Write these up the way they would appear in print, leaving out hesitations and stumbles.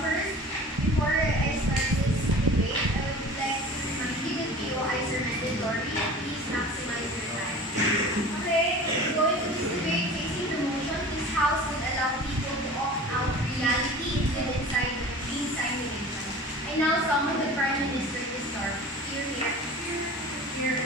First, before I start this debate, I would like to remind you that POIs are mandatory. Please maximize your time. Okay, going to this debate, facing the motion, this House would allow people to opt out reality and live inside being simulation. I now summon the Prime Minister to start. Here.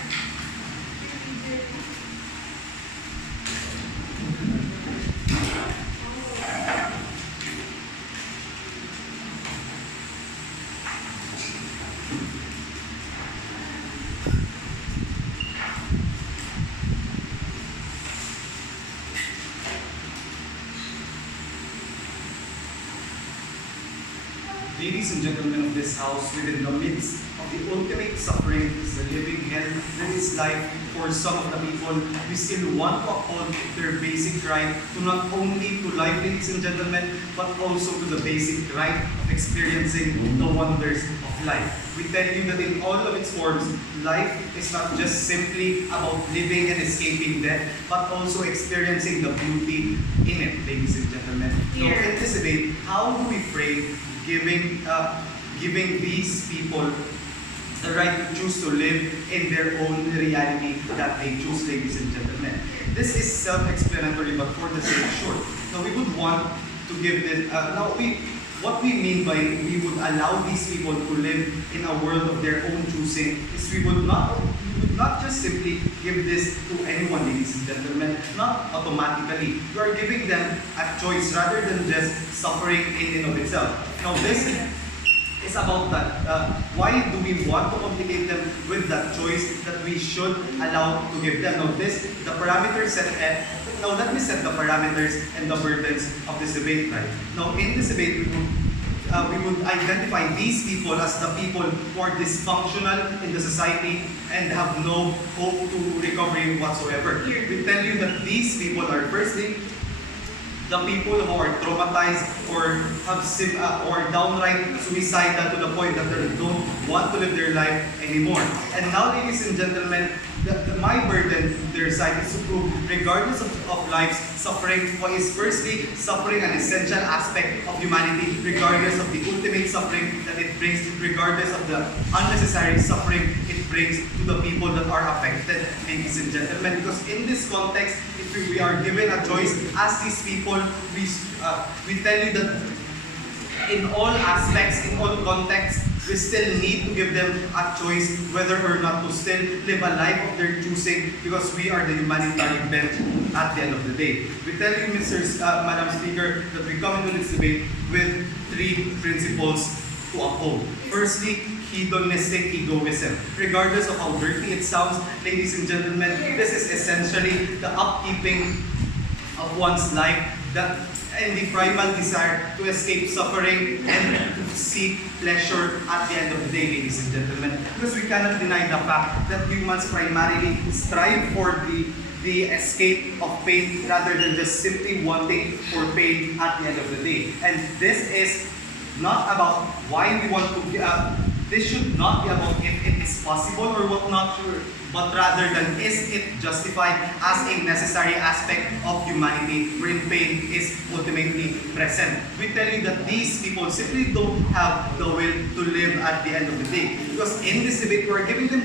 Ladies and gentlemen of this House, within the midst of the ultimate suffering is the living hell that is life for some of the people, we still want to uphold their basic right to not only to life, ladies and gentlemen, but also to the basic right of experiencing the wonders of life. We tell you that in all of its forms, life is not just simply about living and escaping death, but also experiencing the beauty in it, ladies and gentlemen. Now, in this debate, how do we frame giving these people the right to choose to live in their own reality that they choose, ladies and gentlemen? This is self-explanatory, but for the sake short. Now, we would want to give this, what we mean by we would allow these people to live in a world of their own choosing is we would not just simply give this to anyone, ladies and gentlemen, not automatically. You are giving them a choice rather than just suffering in and of itself. Now, this is about that. Why do we want to complicate them with that choice that we should allow to give them? Now, the parameters set. Now, let me set the parameters and the burdens of this debate, right? Now, in this debate, we would identify these people as the people who are dysfunctional in the society and have no hope to recovery whatsoever. We tell you that these people are firstly the people who are traumatized or have or downright suicidal to the point that they don't want to live their life anymore. And now, ladies and gentlemen, my burden to their side is to prove, regardless of life's suffering, what is firstly suffering an essential aspect of humanity, regardless of the ultimate suffering that it brings, regardless of the unnecessary suffering it brings to the people that are affected, ladies and gentlemen. Because in this context, if we are given a choice as these people, we tell you that in all aspects, in all contexts, we still need to give them a choice whether or not to still live a life of their choosing, because we are the humanitarian bench at the end of the day. We tell you, Madam Speaker, that we come into this debate with three principles to uphold. Firstly, hedonistic egoism. Regardless of how dirty it sounds, ladies and gentlemen, this is essentially the upkeeping of one's life and the primal desire to escape suffering and to seek pleasure at the end of the day, ladies and gentlemen. Because we cannot deny the fact that humans primarily strive for the escape of pain rather than just simply wanting for pain at the end of the day. And this is not about why we want to this should not be about if it is possible or whatnot, but rather than is it justified as a necessary aspect of humanity wherein pain is ultimately present. We tell you that these people simply don't have the will to live at the end of the day. Because in this debate, we're giving them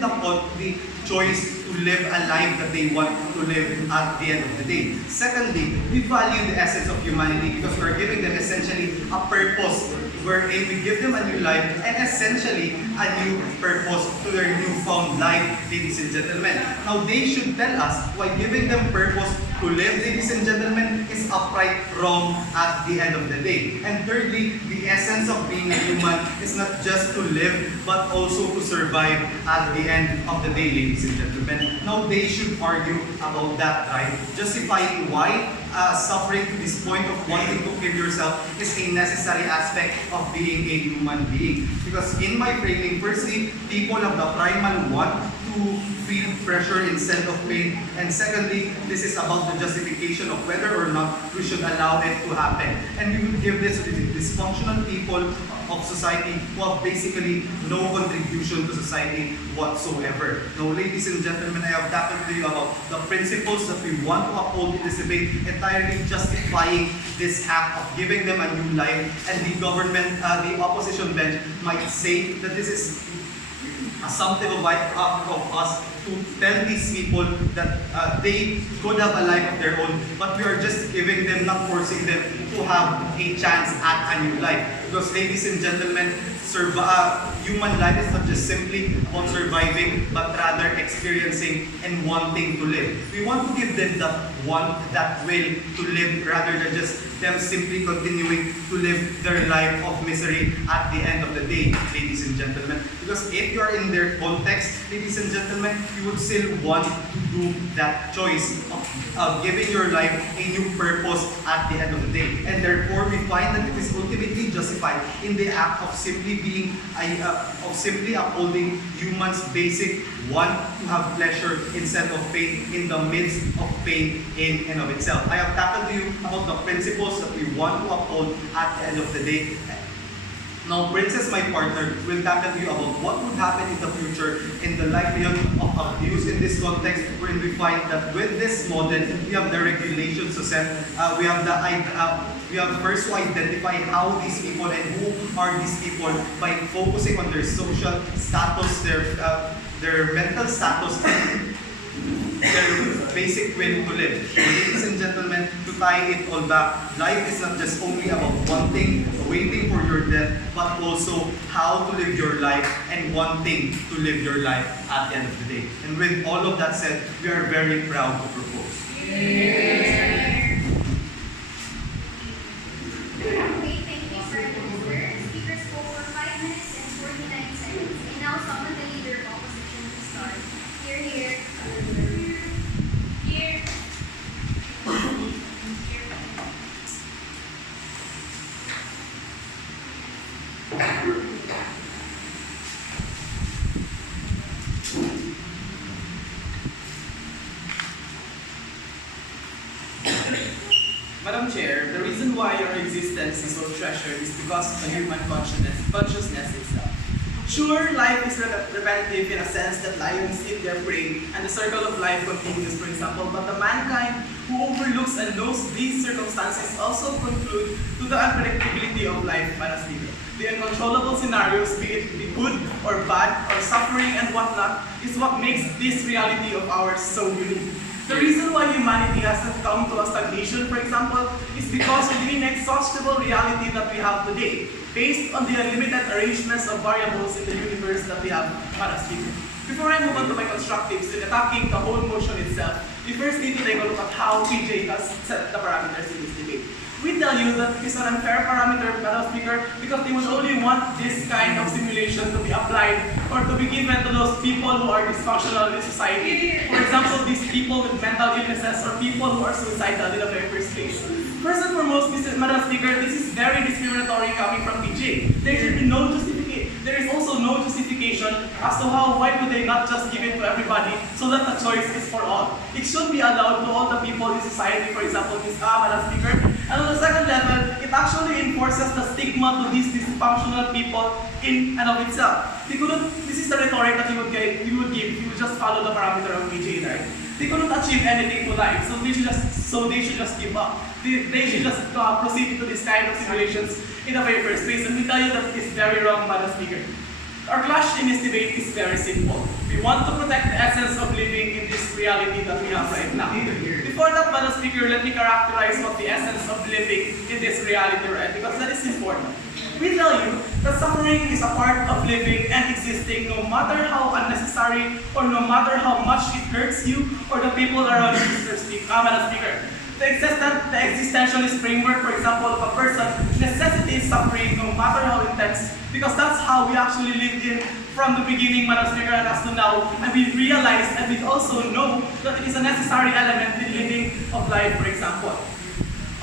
the choice to live a life that they want to live at the end of the day. Secondly, we value the essence of humanity because we're giving them essentially a purpose wherein we give them a new life and essentially a new purpose to their newfound life, ladies and gentlemen. Now, they should tell us why giving them purpose to live, ladies and gentlemen, is upright wrong at the end of the day. And thirdly, the essence of being a human is not just to live, but also to survive at the end of the day, ladies and gentlemen. Now, they should argue about that, right? Justifying why suffering to this point of wanting to kill yourself is a necessary aspect of being a human being. Because in my framing, firstly, people of the primal want to feel pressure instead of pain. And secondly, this is about the justification of whether or not not, we should allow it to happen. And we would give this to the dysfunctional people of society who have basically no contribution to society whatsoever. Now, ladies and gentlemen, I have tackled to you about the principles that we want to uphold in this debate, entirely justifying this act of giving them a new life. And the government, the opposition bench might say that this is assumptive of us to tell these people that they could have a life of their own, but we are just giving them, not forcing them to have a chance at a new life. Because, ladies and gentlemen, human life is not just simply about surviving, but rather experiencing and wanting to live. We want to give them that will to live, rather than just them simply continuing to live their life of misery at the end of the day, ladies and gentlemen. Because if you are in their context, ladies and gentlemen, you would still want to do that choice of giving your life a new purpose at the end of the day. And therefore, we find that it is ultimately justified in the act of simply upholding humans' basic want to have pleasure instead of pain in the midst of pain in and of itself. I have tackled to you about the principles that we want to uphold at the end of the day. Now, Princess, my partner, will tackle you about what would happen in the future in the likelihood of abuse in this context, wherein we find that with this model, we have the regulations to set. We have first to identify how these people and who are these people by focusing on their social status, their mental status, their basic will to live. Ladies and gentlemen, to tie it all back, life is not just only about wanting, waiting for your death, but also how to live your life and wanting to live your life at the end of the day. And with all of that said, we are very proud to propose. Okay, thank you, Prime Minister. Speakers spoke for 5 minutes and 49 seconds. And now summon the leader of opposition to start. Here, here. Here. Madam Chair, the reason why our existence is so treasured is because of the human consciousness itself. Sure, life is repetitive in a sense that lions eat their prey and the circle of life continues, for example, but the mankind who overlooks and knows these circumstances also conclude to the unpredictability of life, Madam Speaker. The uncontrollable scenarios, be it be good or bad or suffering and whatnot, is what makes this reality of ours so unique. The reason why humanity hasn't come to a stagnation, for example, is because of the inexhaustible reality that we have today, based on the unlimited arrangements of variables in the universe that we have, Madam Speaker. Before I move on to my constructives in attacking the whole motion itself, we first need to take a look at how PJ has set the parameters in this debate. We tell you that it's an unfair parameter, Madam Speaker, because they would only want this kind of simulation to be applied or to be given to those people who are dysfunctional in society. For example, these people with mental illnesses or people who are suicidal in the very first place. First and foremost, Madam Speaker, this is very discriminatory coming from PJ. There should be no justification. There is also no justification as to why do they not just give it to everybody so that the choice is for all. It should be allowed to all the people in society, for example, Madam Speaker. And on the second level, it actually enforces the stigma to these dysfunctional people in and of itself. This is the rhetoric that you would give if you would just follow the parameter of PJ, right? They couldn't achieve anything to life, so they should just give up. They should just proceed to this kind of situations in the very first place. And we tell you that it's very wrong, Madam Speaker. Our clash in this debate is very simple. We want to protect the essence of living in this reality that we have right now. Before that, Madam Speaker, let me characterize what the essence of living in this reality, right? Because that is important. We tell you that suffering is a part of living and existing no matter how unnecessary or no matter how much it hurts you or the people around you, Madam Speaker. The existentialist framework, for example, of a person necessitates suffering no matter how intense, because that's how we actually lived in from the beginning, Madam Speaker, and as to now. And we realize and we also know that it is a necessary element in living of life, for example.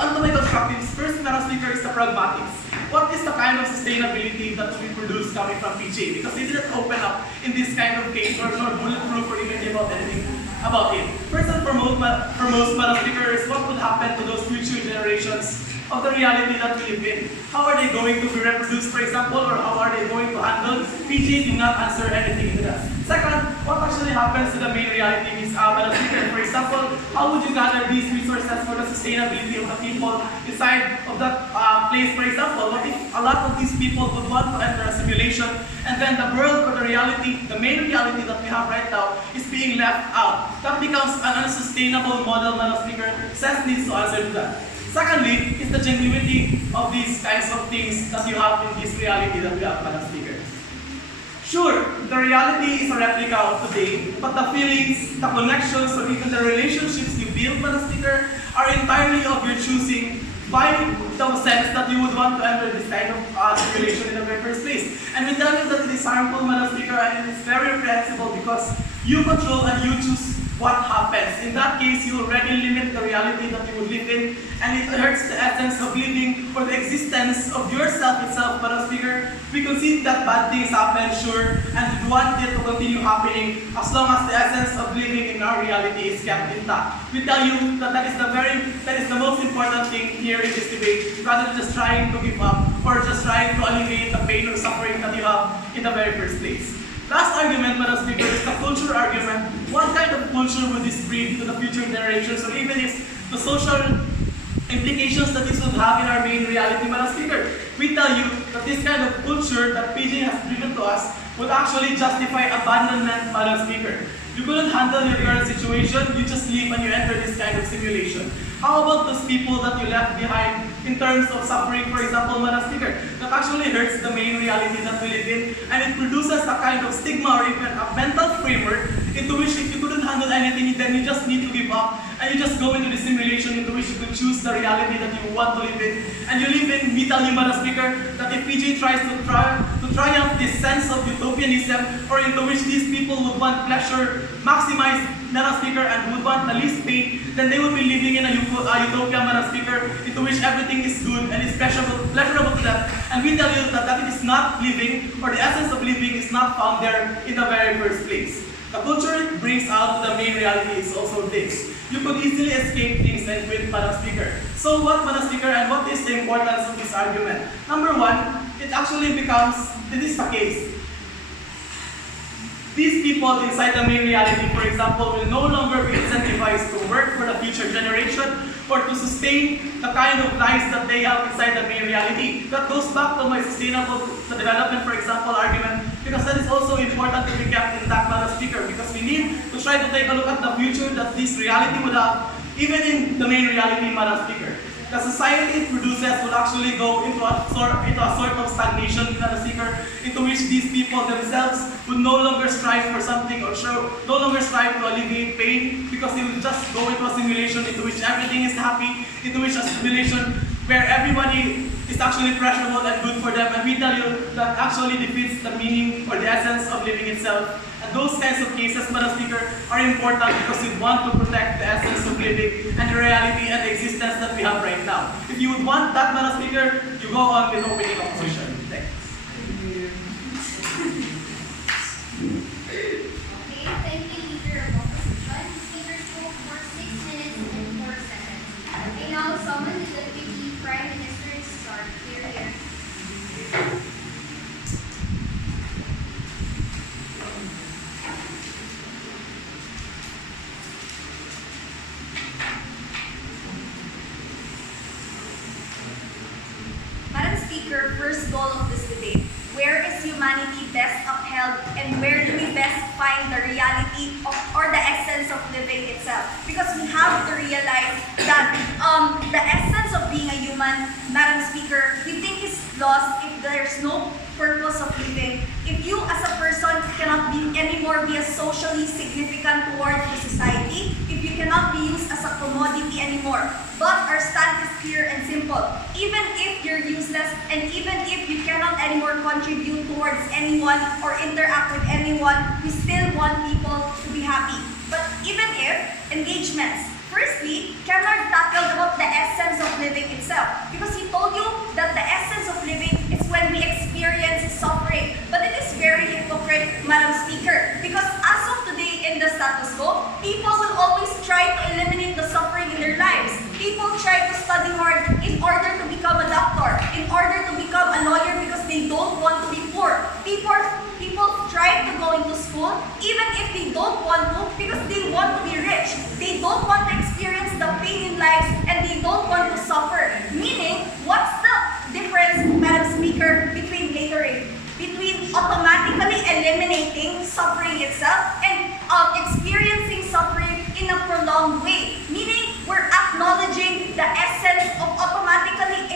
On to my constructives, first, Madam Speaker, is the pragmatics. What is the kind of sustainability that we produce coming from PJ? Because they didn't open up in this kind of case or bulletproof or even give out anything about it. First and foremost, Madam Speaker, is what would happen to those future generations of the reality that we live in. How are they going to be reproduced, for example, or how are they going to handle? PJ did not answer anything to that. Second, what actually happens to the main reality is Madam Speaker. For example, how would you gather these resources for the sustainability of the people inside of that place? For example, what if a lot of these people would want to enter a simulation and then the world or the reality, the main reality that we have right now is being left out? That becomes an unsustainable model, Madam Speaker. Sense needs to answer to that. Secondly, is the genuinity of these kinds of things that you have in this reality that we have, Madam Speaker. Sure, the reality is a replica of today, but the feelings, the connections, or even the relationships you build, Madam Speaker, are entirely of your choosing by the sense that you would want to enter this kind of simulation in the very first place. And we tell you that it is harmful, Madam Speaker, and it is very reprehensible because you control and you choose what happens. In that case, you already limit the reality that you would live in, and it hurts the essence of living or the existence of yourself itself, Madam Speaker. We concede that bad things happen, sure, and we want it to continue happening as long as the essence of living in our reality is kept intact. We tell you that that is the most important thing here in this debate, rather than just trying to give up or just trying to alleviate the pain or suffering that you have in the very first place. Last argument, Madam Speaker, is the culture argument. What kind of culture would this breed to the future generations, or even if the social implications that this would have in our main reality, Madam Speaker? We tell you that this kind of culture that PJ has driven to us would actually justify abandonment, Madam Speaker. You couldn't handle your current situation, you just leave and you enter this kind of simulation. How about those people that you left behind in terms of suffering, for example, Madam Speaker? That actually hurts the main reality that we live in, and it produces a kind of stigma or even a mental framework into which if you couldn't handle anything, then you just need to give up, and you just go into the simulation into which you could choose the reality that you want to live in. And you live in, we tell you, Madam Speaker, that if PJ tries to triumph this sense of utopianism, or into which these people would want pleasure, maximize, Madam Speaker, and would want the least pain, then they would be living in a utopia, Madam Speaker, into which everything is good and is pleasurable to them. And we tell you that it is not living, or the essence of living is not found there in the very first place. The culture it brings out to the main reality is also this. You could easily escape things and quit, Madam Speaker. So what, Madam Speaker, and what is the importance of this argument? Number one, it actually becomes, this is the case. These people inside the main reality, for example, will no longer be incentivized to work for the future generation or to sustain the kind of lives that they have inside the main reality. That goes back to my sustainable development, for example, argument, because that is also important to be kept intact, Madam Speaker, because we need to try to take a look at the future that this reality would have, even in the main reality, Madam Speaker. The society it produces will actually go into a sort of stagnation, Madam Speaker, into which these people themselves would no longer strive for something or no longer strive to alleviate pain, because they will just go into a simulation into which everything is happy, into which a simulation where everybody is actually pleasurable and good for them. And we tell you that actually defeats the meaning or the essence of living itself. And those kinds of cases, Madam Speaker, are important because we want to protect the essence of living and the reality and the existence that we have right now. If you would want that, Madam Speaker, you go on with opening opposition. Thanks. Okay, thank you, Leader of Opposition. Speaker spoke for 6 minutes and 4 seconds. I now summon the Deputy Prime Minister to start. Here. Madam Speaker, first goal of this debate. Where is humanity best upheld, and where do we best find the reality of, or the essence of living itself? Because we have to realize that the essence of being a human, Madam Speaker, we think is lost if there's no purpose of living. If you as a person cannot be anymore be a socially significant towards the society, if you cannot be used as a commodity anymore. But our stand is clear and simple. Even if you're useless and even if you cannot anymore contribute towards anyone or interact with anyone, we still want people to be happy. But even if engagements, firstly, Kennard tackled about the essence of living itself, because he told you that the essence of living is when we experience suffering. But it is very hypocrite, Madam Speaker, because as of today in the status quo, people will always try to eliminate the suffering in their lives. People try to studying hard in order to become a doctor, in order to become a lawyer because they don't want to be poor. People strive to go into school even if they don't want to because they want to be rich. They don't want to experience the pain in life and they don't want to suffer. Meaning, what's the difference, Madam Speaker, between catering? Between automatically eliminating suffering itself and experiencing suffering in a prolonged way. Meaning, we're acknowledging the essence of automatically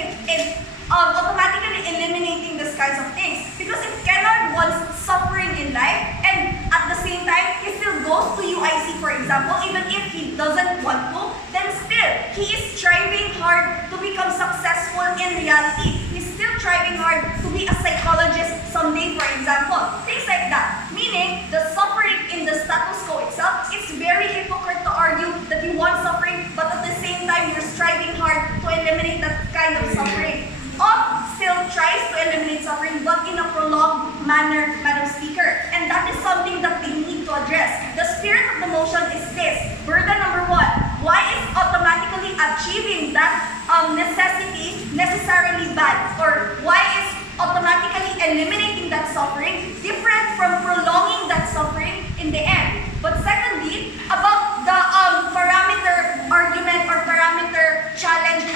eliminating these kinds of things. Because if Kennard wants suffering in life and at the same time he still goes to UIC, for example, even if he doesn't want to, then still he is striving hard to become successful in reality. He's still striving hard to be a psychologist someday, for example. Things like that. Meaning, the suffering in the status quo itself, it's very hypocrite to argue that you want suffering, but at the same time, you're striving hard to eliminate that kind of suffering. Still tries to eliminate suffering, but in a prolonged manner, Madam Speaker. And that is something that we need to address. The spirit of the motion is this. Burden number 1. Why is automatically achieving that necessity necessarily bad? Or why is automatically eliminating that suffering different from prolonging that suffering in the end? But secondly, about the parameter argument or parameter challenge,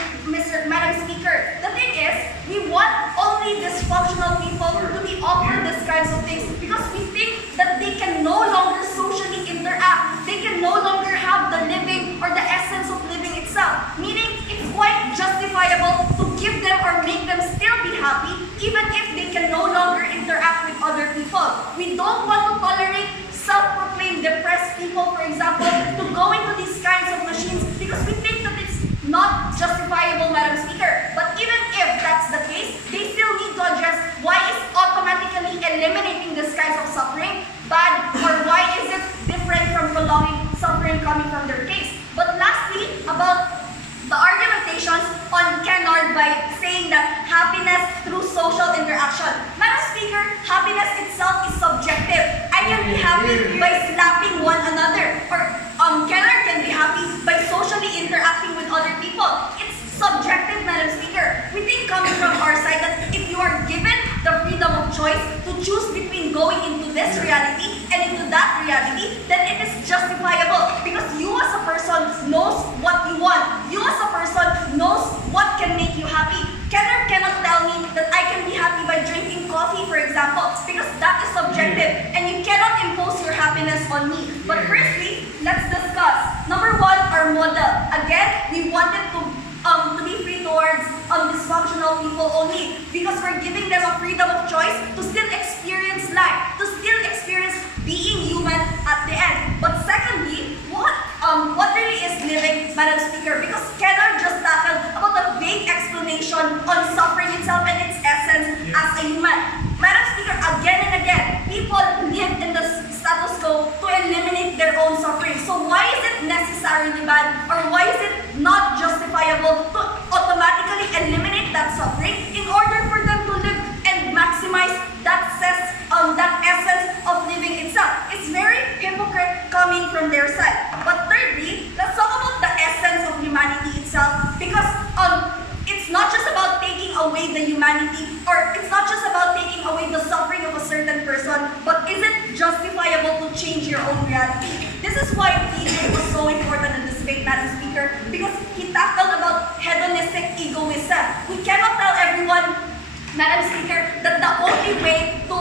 Madam Speaker, the thing is, we want only dysfunctional people to be offered these kinds of things because we think that they can no longer socially interact. They can no longer have the living or the essence of living itself. Meaning, it's quite justifiable to give them or make them still be happy even if they can no longer interact with other people. We don't want to tolerate self-proclaimed depressed people, for example, to go into these kinds of machines because we think that it's not justifiable, Madam Speaker. But even if that's the case, they still need to address why is automatically eliminating this kinds of suffering bad, or why is it different from prolonging suffering coming from their case. But lastly, about the argumentations on Kennard by saying that happiness through social interaction. Madam Speaker, happiness itself is subjective. I can be happy by slapping one another, or Kennard can be happy by socially interacting with other people. It's subjective, Madam Speaker. We think coming from our side that if you are given the freedom of choice to choose between going into this reality and into that reality, then it is justifiable because you as a person knows what you want. You as a person knows what can make you happy. Kennard cannot tell me that I can be happy by drinking coffee, for example, because that is subjective and you cannot impose your happiness on me. But firstly, let's discuss. Number 1, our model. Again, we wanted to be free towards dysfunctional people only because we're giving them a freedom of choice to still experience life, to still experience being human at the end. But secondly, what really is living, Madam Speaker? Because Kennard just tackled about a vague explanation on suffering itself and its essence as a human. Madam Speaker, again and again, people live in the status quo to eliminate their own suffering. So why is it necessarily bad, or why is it not justifiable to automatically eliminate that suffering in order for them to live and maximize that essence of living itself? It's very hypocrite coming from their side. But thirdly, let's talk about the essence of humanity itself, because it's not just about taking away the humanity, or it's not just about taking away the suffering of a certain person, but is it justifiable to change your own reality? This is why TJ was so important in this debate, Madam Speaker, because he tackled about hedonistic egoism. We cannot tell everyone, Madam Speaker, that the only way to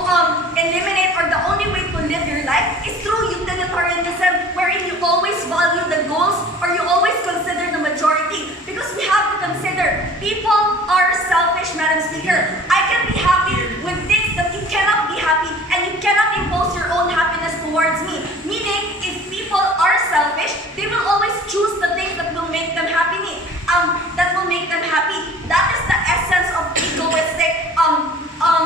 eliminate or the only way to live your life is through utilitarianism, wherein you always value the goals or you always consider the majority. Because we have to consider, people are selfish, Madam Speaker. I can be happy with things that you cannot be happy, and you cannot impose your own happiness towards me. Meaning, if people are selfish, they will always choose the things that will make them happy. That is the essence of egoistic,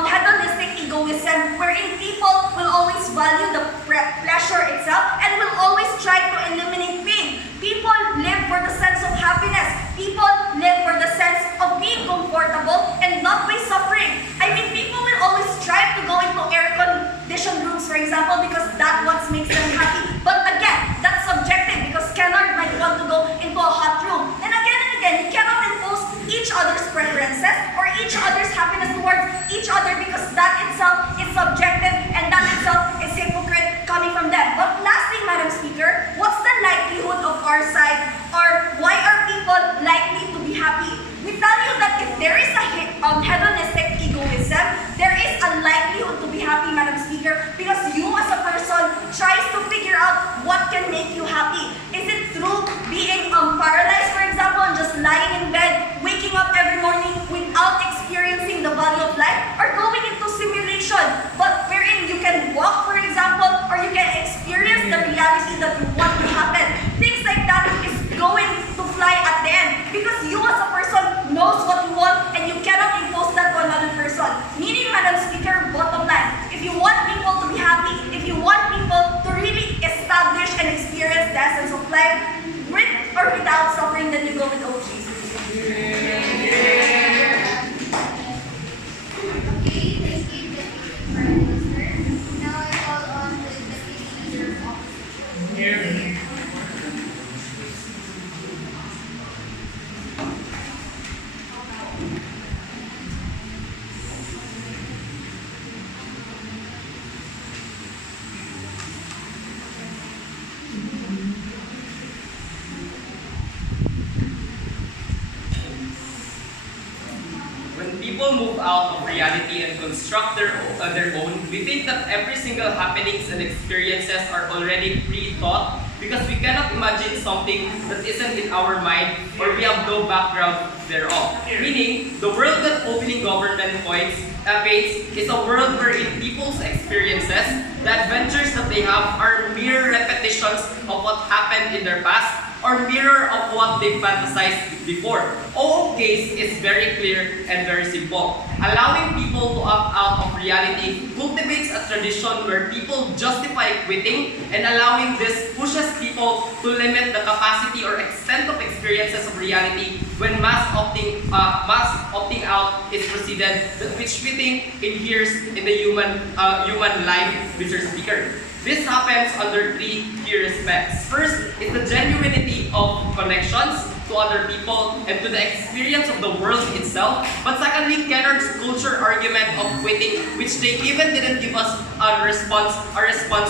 hedonistic egoism, wherein people will always value the pleasure itself and will always try to eliminate pain. People live for the sense of happiness. People live for the sense of being comfortable and not by suffering. preferences or each other's happiness towards each other, because that itself is subjective and that itself is hypocrite coming from them. But lastly, Madam Speaker, what's the likelihood of our side, or why are people likely to be happy? We tell you that if there is a hedonistic egoism, there is a likelihood to be happy, Madam Speaker, because you as a person tries to figure out what can make you happy. Is it through being paralyzed, for example, and just lying in bed, waking up every morning without experiencing the value of life, or going into simulation, but wherein you can walk, for example, or you can experience the reality that you want to happen? Things like that is going to fly at the end, because you as a person knows what you want and you cannot impose that to another person. Meaning, Madam Speaker, bottom line, if you want people to be happy, if you want people to really establish and experience the essence of life, with or without suffering, then you go with OG. Okay, thank you, Deputy Prime Minister. Now I call on the Deputy Leader of Opposition. Here. When people move out of reality and construct their own, we think that every single happenings and experiences are already pre-thought because we cannot imagine something that isn't in our mind or we have no background thereof. Meaning, the world that opening government paints is a world wherein people's experiences, the adventures that they have, are mere repetitions of what happened in their past or mirror of what they fantasized before. All case is very clear and very simple. Allowing people to opt out of reality cultivates a tradition where people justify quitting, and allowing this pushes people to limit the capacity or extent of experiences of reality when mass opting out is proceeded, which we think inheres in the human life, Mr. Speaker. This happens under three key respects. First is the genuinity of connections to other people and to the experience of the world itself. But secondly, Kennard's culture argument of quitting, which they even didn't give us a response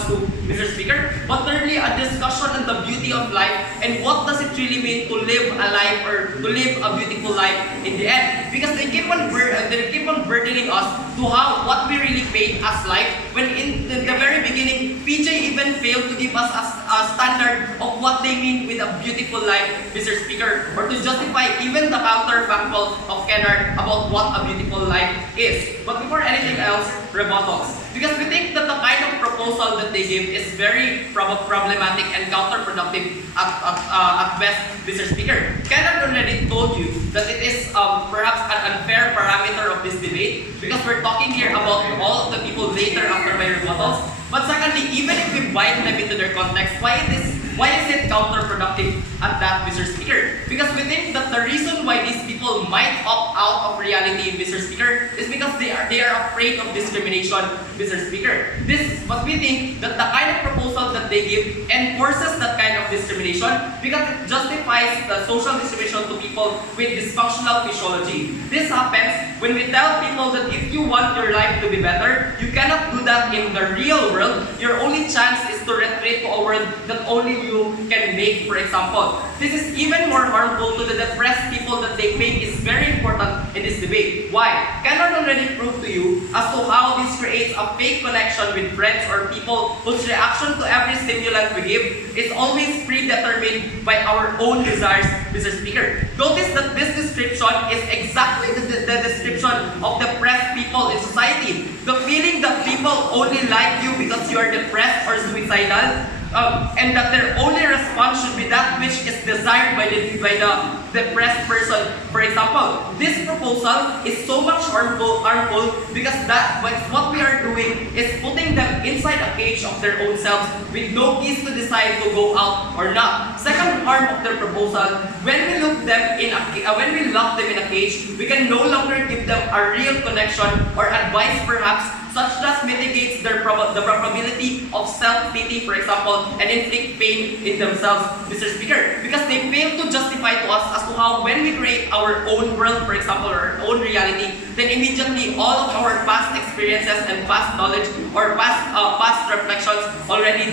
to, Mr. Speaker. But thirdly, a discussion on the beauty of life and what does it really mean to live a life or to live a beautiful life in the end. Because they keep on burdening us to what we really made as life, when in the very beginning, PJ even failed to give us a standard of what they mean with a beautiful life, Mr. Speaker, or to justify even the counterfactual of Kennard about what a beautiful life is. But before anything else, rebuttals. Because we think that the kind of proposal that they give is very problematic and counterproductive at best, Mr. Speaker. Kennard already told you that it is perhaps an unfair parameter of this debate, because we're talking here about all of the people later after my rebuttals. But secondly, even if we bind them into their context, why is it counterproductive at that, Mr. Speaker? Because we think that the reason why these people might opt out of reality, Mr. Speaker, is because they are afraid of discrimination, Mr. Speaker. But we think that the kind of proposal that they give enforces that kind of discrimination because it justifies the social discrimination to people with dysfunctional physiology. This happens when we tell people that if you want your life to be better, you cannot do that in the real world. Your only chance is to retreat to a world that only you can make, for example. This is even more harmful to the depressed people that they make is very important in this debate. Why? Kennard already proved to you as to how this creates a fake connection with friends or people whose reaction to every stimulant we give is always predetermined by our own desires, Mr. Speaker. Notice that this description is exactly the description of depressed people in society. The feeling that people only like you because you are depressed or suicidal, and that their only response should be that which is desired by the depressed person. For example, this proposal is so much harmful because what we are doing is putting them inside a cage of their own selves with no keys to decide to go out or not. Second harm of their proposal, when we lock them in a cage, we can no longer give them a real connection or advice perhaps such that mitigates the probability of self-pity, for example, and inflict pain in themselves, Mr. Speaker, because they fail to justify to us as to how when we create our own world, for example, or our own reality, then immediately all of our past experiences and past knowledge or past reflections already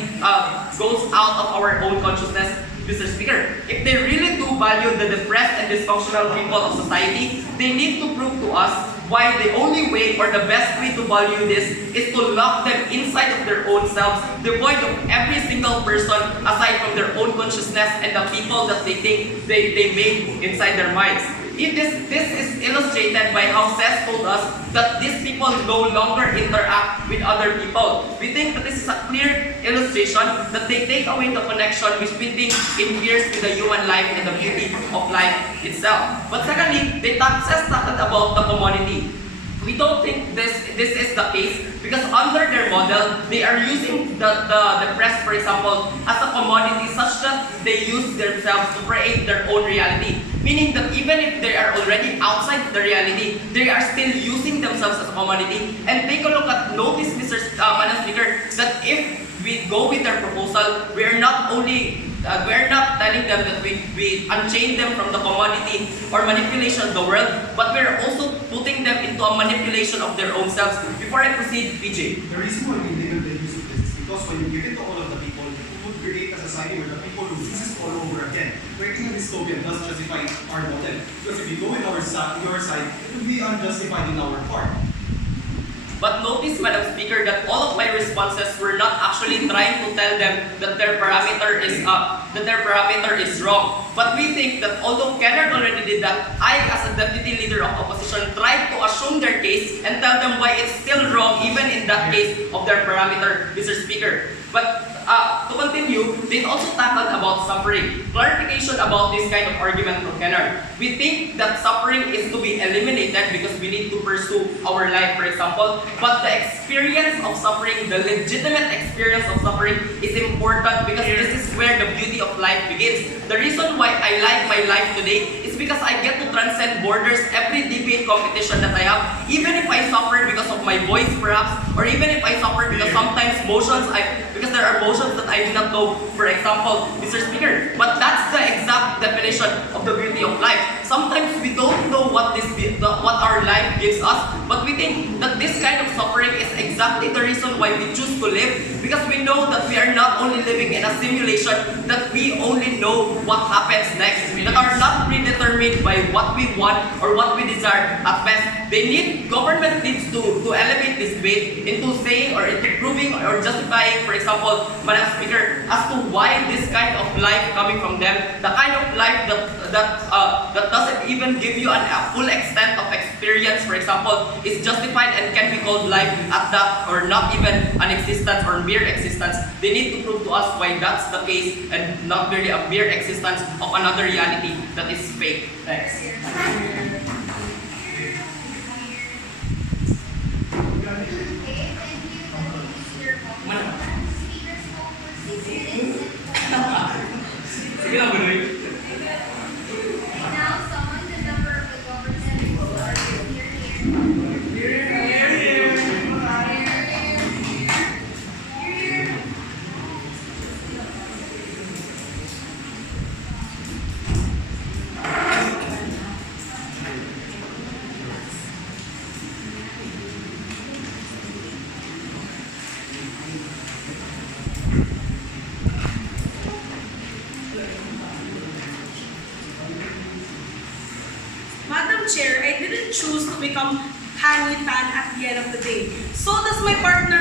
goes out of our own consciousness, Mr. Speaker. If they really do value the depressed and dysfunctional people of society, they need to prove to us why the only way or the best way to value this is to lock them inside of their own selves, devoid of every single person aside from their own consciousness and the people that they think they made inside their minds. This is illustrated by how Seth told us that these people no longer interact with other people. We think that this is a clear illustration that they take away the connection which we think inheres with the human life and the beauty of life itself. But secondly, Seth talked about the commodity. We don't think this is the case because under their model, they are using the press, for example, as a commodity such that they use themselves to create their own reality. Meaning that even if they are already outside the reality, they are still using themselves as a commodity. And take a look at, notice, Madam Speaker, that if we go with their proposal, we're not telling them that we unchain them from the commodity or manipulation of the world, but we're also putting them into a manipulation of their own selves. Before I proceed, PJ. The reason why we limit the use of this is because when you give it to all of the people, it would create a society where the people will use this all over again. Creating a dystopian does justify our model. Because if you go in your side, it would be unjustified in our part. But notice, Madam Speaker, that all of my responses were not actually trying to tell them that their parameter is wrong. But we think that although Kennard already did that, I, as a deputy leader of opposition, tried to assume their case and tell them why it's still wrong even in that case of their parameter, Mr. Speaker. But to continue, they also tackled about suffering. Clarification about this kind of argument from Kennard. We think that suffering is to be eliminated because we need to pursue our life, for example. But the experience of suffering, the legitimate experience of suffering is important because this is where the beauty of life begins. The reason why I like my life today is because I get to transcend borders every debate competition that I have. Even if I suffer because of my voice perhaps, or even if I suffer because sometimes because there are motions that I do not know, for example, Mr. Speaker. But that's the exact definition of the beauty of life. Sometimes we don't know what our life gives us, but we think that this kind of suffering is exactly the reason why we choose to live, because we know that we are not only living in a simulation, that we only know what happens next, that are not predetermined by what we want or what we desire at best. Government needs to elevate this debate into saying or into proving or justifying, for example, Madam Speaker, as to why this kind of life coming from them, the kind of life that doesn't even give you a full extent of experience, for example, is justified and can be called life at that, or not even an existence or mere existence. They need to prove to us why that's the case and not merely a mere existence of another reality that is fake. Thanks. Sige lang, Bunoy. I now summon the member of the government who are Madam Chair, I didn't choose to become Hangitan at the end of the day. So does my partner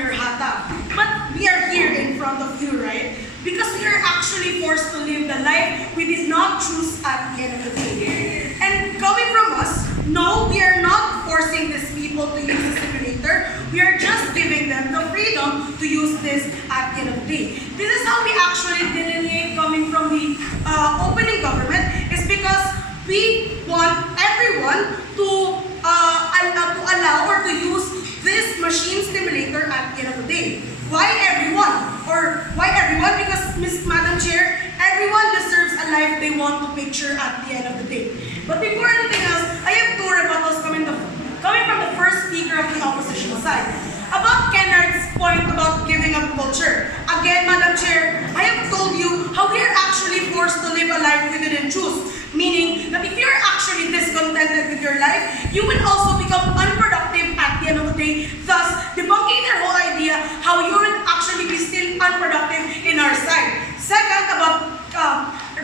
Nurhata. But we are here in front of you, right? Because we are actually forced to live the life we did not choose at the end of the day. And coming from us, no, we are not forcing these people to use the simulator. We are just giving them the freedom to use this at the end of the day. This is how we actually delineate coming from the opening government, is because we want everyone to allow or to use this machine simulator at the end of the day. Why everyone? Or why everyone? Because, Madam Chair, everyone deserves a life they want to picture at the end of the day. But before anything else, I have two rebuttals coming from the first speaker of side. About Kennard's point about giving up culture. Again, Madam Chair, I have told you how we are actually forced to live a life we didn't choose. Meaning that if you're actually discontented with your life, you will also become unproductive at the end of the day, thus debunking their whole idea how you will actually be still unproductive in our side. Second, about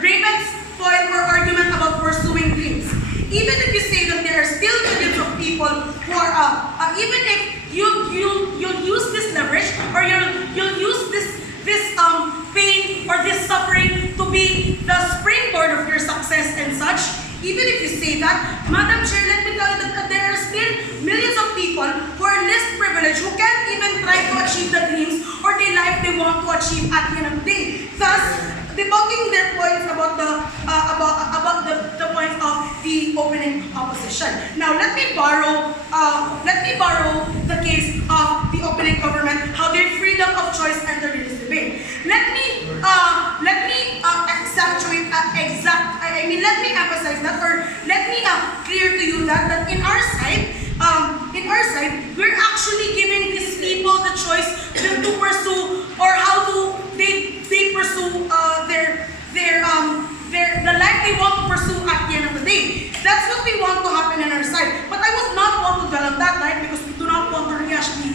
Raven's point or argument about pursuing dreams. Even if you say that there are still millions of people who are, even if you'll use this leverage or you'll use this pain or this suffering to be the springboard of your success and such, even if you say that, Madam Chair, let me tell you that there are still millions of people who are less privileged who can't even try to achieve the dreams or the life they want to achieve at the end of the day. Thus, debunking their points about the points of the opening opposition. Now, let me borrow the case of the opening government, how their freedom of choice entered in this debate. Let me emphasize that, or let me clear to you that in our side, we're actually giving these people the choice to pursue or how do they pursue the life they want to pursue at the end of the day. That's what we want to happen in our side. But I would not want to dwell on that, right? Because we do not want to rehash the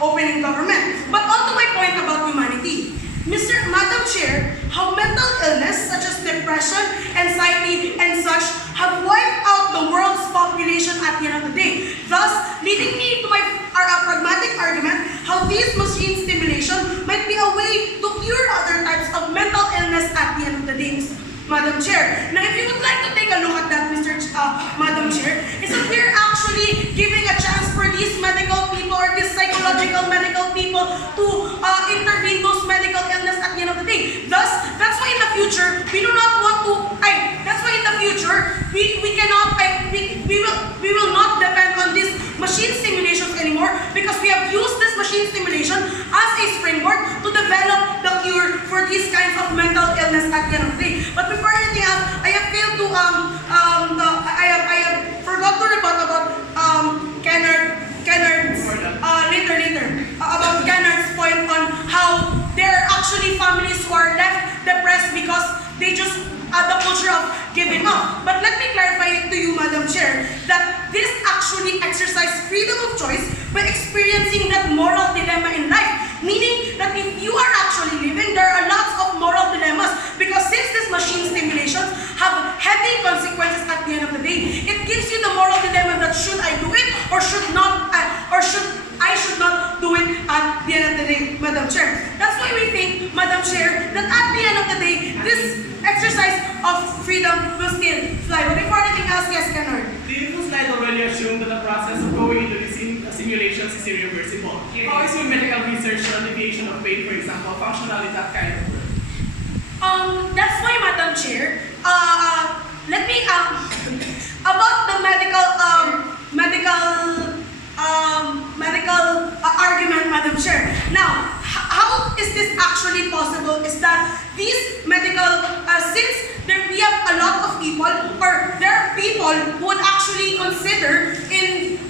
opening government. But on to my point about humanity. Madam Chair, how mental illness such as depression, anxiety, and such have wiped out the world's population at the end of the day. Thus, leading me to my pragmatic argument, how these machine stimulation might be a way to cure other types of mental illness at the end of the day, Madam Chair. Now, if you would like to take a look at that, Madam Chair, is that we're actually giving a chance for these medical people or these psychological medical people to intervene those medical illness at the end of the day. Thus, that's why in the future, we do not want to, that's why in the future, we will not depend on these machine stimulations anymore because we have used this machine stimulation as a springboard to develop the cure for these kinds of mental illness at the end of the day. But before anything else, I have failed to I have forgot to rebut about Kennard's about Kennard's point on how there are actually families who are left depressed because they just the culture of giving up. But let me clarify it to you, Madam Chair, that this actually exercise freedom of choice by experiencing that moral dilemma in life. Meaning that if you are actually living, there are lots of moral dilemmas because since these machine stimulations have heavy consequences at the end of the day, it gives you the moral dilemma that should I do it or should not, or should I should not do it at the end of the day, Madam Chair. That's why we think, Madam Chair, that at the end of the day, this exercise of freedom will still fly. But before anything else, yes, Kennard. The info slide already assumed that the process of going into these simulations is irreversible. How is your medical research on alleviation of pain, for example, functional in that kind of work? That's why, Madam Chair, let me, about the medical argument, Madam Chair. Now, how is this actually possible is that these medical, since we have a lot of people, or there are people who would actually consider in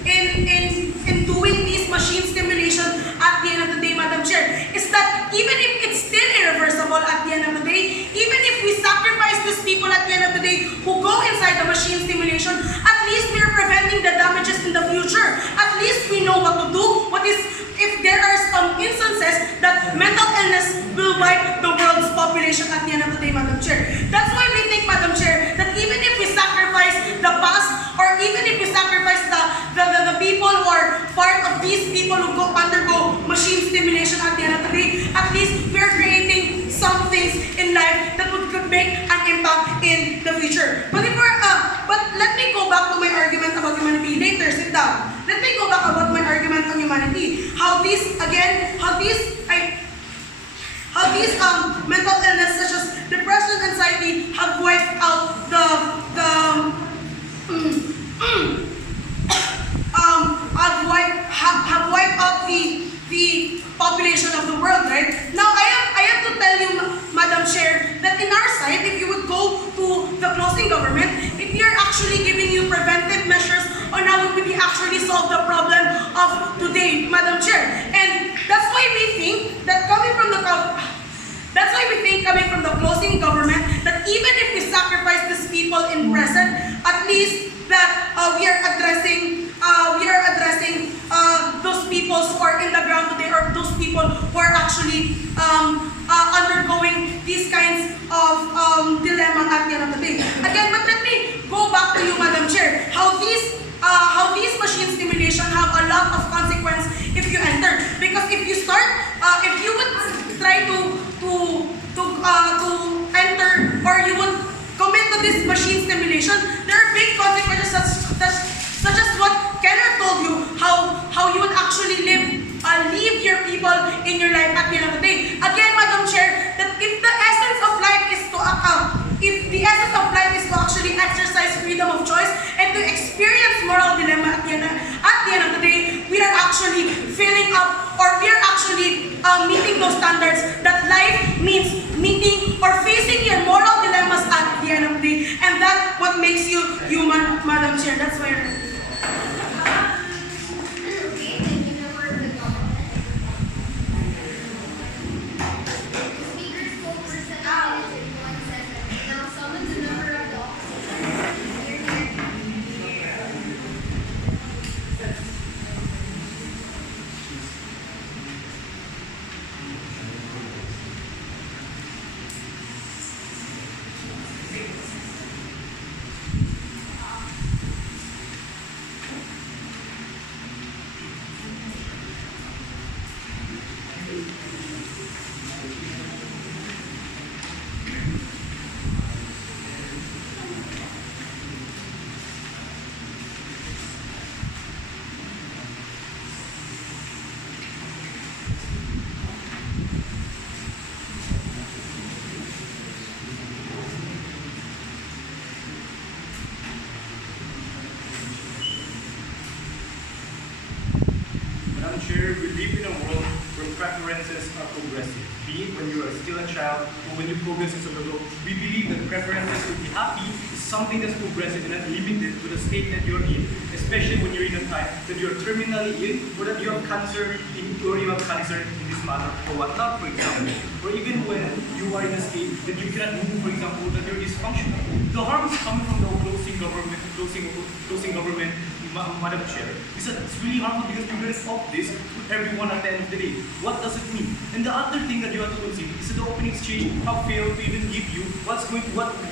doing these machine stimulation at the end of the day, Madam Chair, is that even if it's still irreversible at the end of the day, even if we sacrifice these people at the end of the day who go inside the machine stimulation, at least we're preventing the damages in the future. At least we know what to do. If there are some instances that mental illness will wipe the world's population at the end of the day, Madam Chair. That's why we think, Madam Chair, that even if we sacrifice the past, or even if we sacrifice the people who are part of these people who undergo machine stimulation at the end of the day, at least we're creating some things in life that could make an impact in the future. But let me go back to my argument about humanity. Later, sit down. Let me go back about my argument on humanity. How these mental illness such as depression, anxiety have wiped out have wiped out the population of the world, right? Now I have to tell you, Madam Chair, that in our side, if you would go to the closing government, if we are actually giving you preventive measures on how we actually solve the problem of today, Madam Chair. And that's why we think that coming from the closing government, that even if we sacrifice these people in present, at least that we are addressing those people who are in the ground today, or those people who are actually undergoing these kinds of dilemma at the end of the day. Again, but let me go back to you, Madam Chair, how these machine stimulation have a lot of consequence if you enter. Because if you start, if you would try to enter, or you would commit to this machine stimulation, there are big consequences such as what Kenneth told you, how you would actually leave your people in your life at the end of the day. Again, Madam Chair, that if the essence of life is to actually exercise freedom of choice and to experience moral dilemma at the end of the day, we are actually filling up, or we are actually meeting those standards that life means meeting or facing your moral dilemmas at the end of the day, and that's what makes you human, Madam Chair. That's why. Okay, thank you, member of the government. Speaker spoke for 7 minutes and 1 second. Now summon the member of the opposition. Here. Madam Chair, we live in a world where preferences are progressive. Be it when you are still a child or when you progress as an adult, we believe that preferences to be happy is something that's progressive and not limited to the state that you're in, especially when you're in a time that you're terminally ill, or that you have cancer in this matter or whatnot, for example. Or even when you are in a state that you cannot move, for example, that you're dysfunctional. The harm is coming from the closing government, Madam Chair, is that it's really harmful because you're going to stop this to everyone at the end of the day. What does it mean? And the other thing that you have to consider is that the open exchange have failed to even give you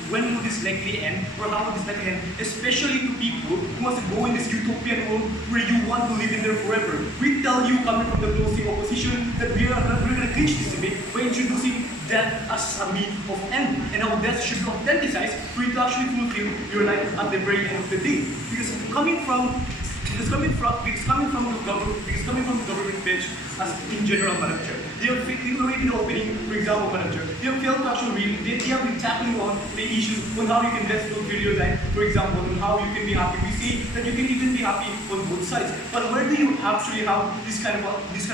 when will this likely end, or how will this likely end, especially to people who want to go in this utopian world where you want to live in there forever. We tell you, coming from the closing opposition, that we're going to clinch this debate by introducing death as a means of end, and how death should be authenticized for you to actually fulfill your life at the very end of the day. Because coming from the government bench, as in general, Madam Chair, they have already in the opening, for example, Madam Chair, they have failed to actually they have been tackling on the issues on how you can best fulfill your life, for example, on how you can be happy. We see that you can even be happy on both sides. But where do you actually have this kind of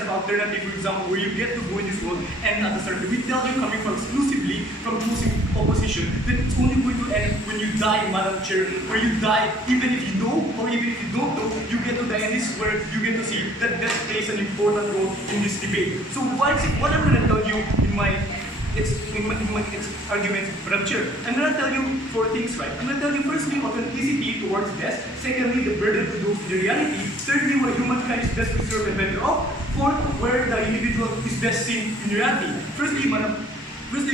alternative, for example, where you get to go in this world and at the start? We tell you, coming from exclusively from closing opposition, that it's only going to end when you die, Madam Chair, where you die, even if you know or even if you don't know, you get to die, and this is where you get to see that death plays an important role in this debate. So what I'm going to tell you in my argument, Madam Chair, I'm going to tell you 4 things, right? I'm going to tell you firstly, authenticity towards death. Secondly, the burden to those in the reality. Thirdly, where humankind is best preserved and better off. Fourth, where the individual is best seen in reality. Firstly,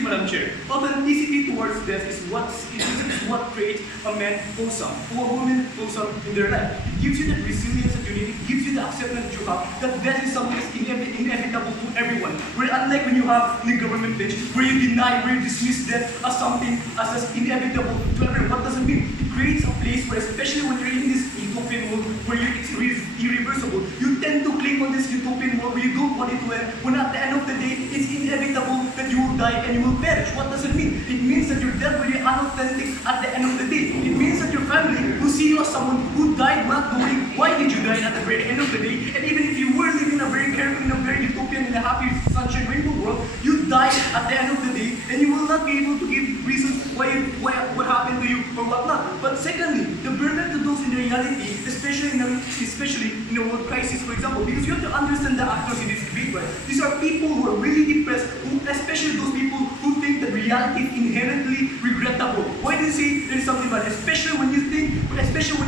Madam Chair, authenticity towards death is what creates a man wholesome or a woman wholesome in their life. It gives you the resilience that you need. It gives you the acceptance that you have, that death is something that's inevitable to everyone. Where unlike when you have the government bench, where you dismiss death as something as inevitable to everyone. What does it mean? It creates a place where, especially when you're in this utopian world where it's irreversible, you tend to cling on this utopian world where you don't want it to end, when at the end of the day, it's inevitable that you will die and you will perish. What does it mean? It means that your death will be unauthentic at the end of the day. It means that your family will see you as someone who died not knowing why did you die at the very end of the day. And even if you were living a very careful, in a very utopian, in a happy, sunshine, rainbow world, you die at the end of the day, and you will not be able to give reasons why what happened to you or what not. But But secondly, the burden to those in the reality, especially in the world crisis, for example, because you have to understand the actors in this debate, right? These are people who are really depressed, especially those people who think that reality is inherently regrettable. Why do you say there is something bad? Especially when you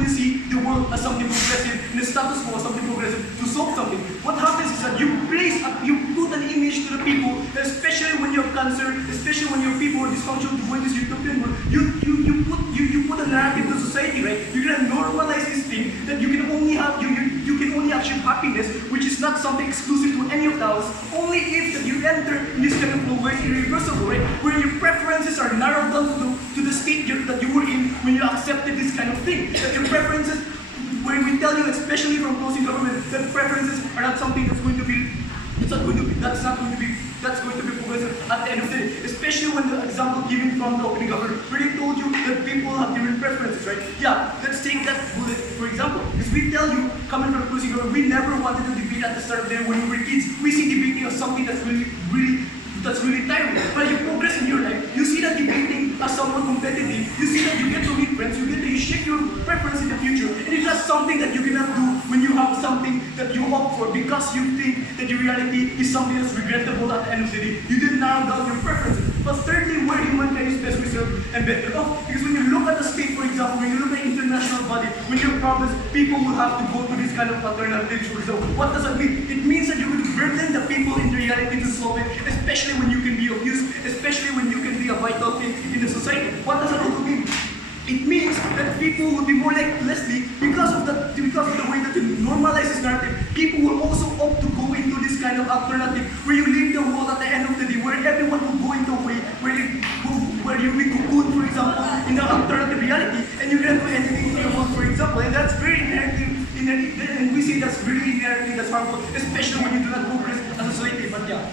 see the world as something progressive and the status quo as something progressive to solve something. What happens is that you put an image to the people, especially when you have cancer, especially when your people are dysfunctional to go in this utopian world, you put a narrative to society, right? You're gonna normalize this thing that you can only achieve happiness, which is not something exclusive to any of the house, only if that you enter in this kind of flow where it's irreversible, right? Where your preferences are narrowed down to the state that you were in when you accepted this kind of thing. That your preferences, where we tell you, especially from closing government, that preferences are not something that's going to be progressive at the end of the day. Especially when the example given from the opening government, where they told you that people have different preferences, right? Yeah, let's take that bullet for example. Because we tell you, coming from closing government, we never wanted to debate at the start of the day when we were kids. We see debating as something that's really tiring. But you progress in your life, you see that debating as somewhat competitive, you see that you get to meet friends, you shape your preference in the future, and it's just something that you cannot do when you have something that you opt for because you think that your reality is something that's regrettable at the end of the day. You didn't narrow down your preferences. But thirdly, where humankind is best reserved and better off. Because when you look at the state, for example, when you look at international body, when you have problems, people will have to go to this kind of alternatives. So what does that mean? It means that you will burden the people in reality to solve it, especially when you can be of use, especially when you can be a vital thing in the society. What does that also mean? It means that people will be more likely, because of the way that you normalize this narrative, people will also opt to go into this kind of alternative where you leave the world at the end of the day, where everyone will go into a way where you be cocooned, for example, in the alternative reality, and you can do anything in the world, for example, and that's very inherently, and we see that's really inherently that's harmful, especially when you do not progress as a society. But yeah.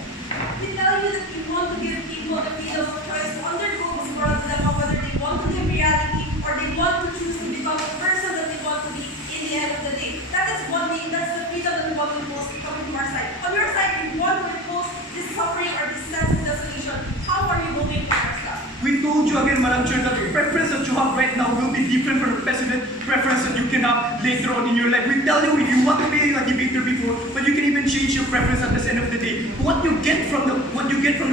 We tell you that we want to give people the freedom of choice to undergo this world dilemma, whether they want to live reality or they want to choose to become the person that they want to be in the end of the day. That is one thing, that's the freedom that we want to impose coming from our side. On your side, you want to impose this suffering or this sense of desolation. How are you going to address that? We told you again, Madam Chair, that the preference that you have right now will be different from the president preference that you can have later on in your life. We tell you if you want to be a debater before, but you can even change your preference at the end of the day. What you get from the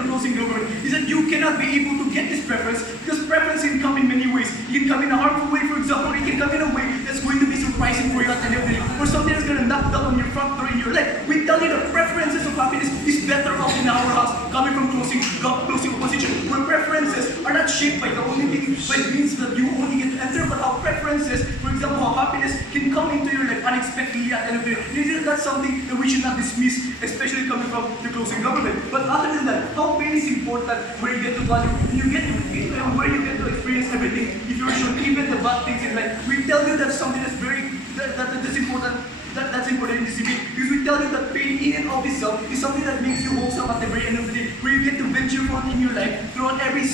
closing government is that you cannot be able to get this preference because preference can come in many ways. It can come in a harmful way, for example. It can come in a way that's going to be surprising for you at the end of the day, or something that's going to knock down on your front door in your life. We tell you the preferences of happiness is better off in our house coming from closing opposition, where preferences are not shaped by the only thing, by the means that you only get to enter, but how preferences, for example, how happiness can come into your life unexpectedly at the end of the day. That's something that we should not dismiss, especially coming from the closing government. But other than that, how pain is important where you get to value, where you get to experience everything. If you're sure, even the bad things in life, we tell you that's something that's that's important. That's important in this debate because we tell you that pain in and of itself is something that makes you wholesome at the very end of the day, where you get to venture forth in your life throughout every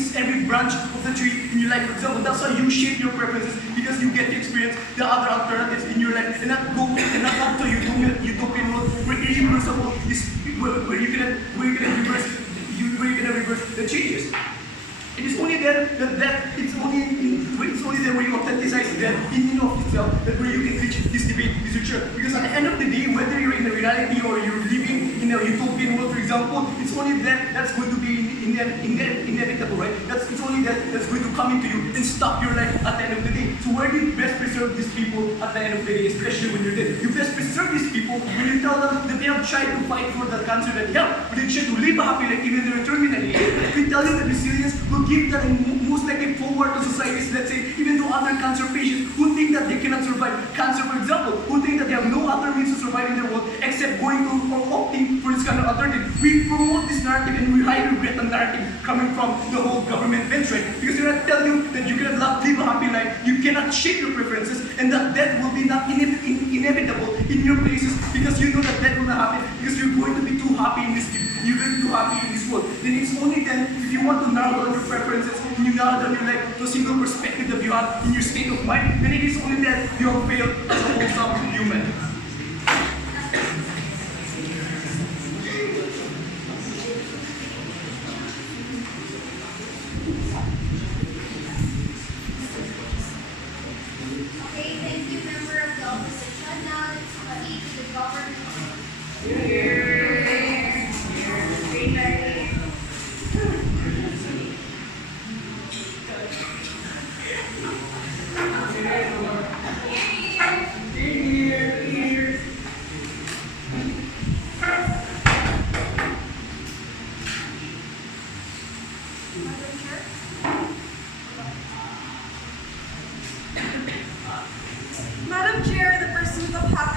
branch of the tree in your life. For example, that's how you shape your preferences because you get to experience the other alternatives in your life and not up to utopian world where irreversible is where you can reverse the changes. It is only there it's only there where you authenticize that in and of itself, that where you can reach this debate, this future. Because at the end of the day, whether you're in a reality or you're living in a utopian world, for example, it's only that that's going to be inevitable, right? It's only that's going to come into you and stop your life at the end of the day. So where do you best preserve these people at the end of the day, especially when you're dead? You best preserve these people when you tell them that they have tried to fight for the cancer that they have, but they try to live a happy life even though they're terminally ill. We tell you that resilience will give them most likely forward to societies, let's say, even though other cancer patients who think that they cannot survive cancer, for example, who think that they have no other means to survive in the world except going to or opting for this kind of alternative. We promote this narrative and we highly regret the narrative coming from the whole government bench, right? Because they're not telling you that you cannot live a happy life, you cannot shape your preferences, and that death will be not inevitable in your places because you know that death will not happen because you're going to be too happy in this you're going to be too happy in this world. Then it's only then if you want to narrow down your preferences and you narrow down your life to a single perspective that you have in your state of mind, then it is only then you have failed as a wholesome human.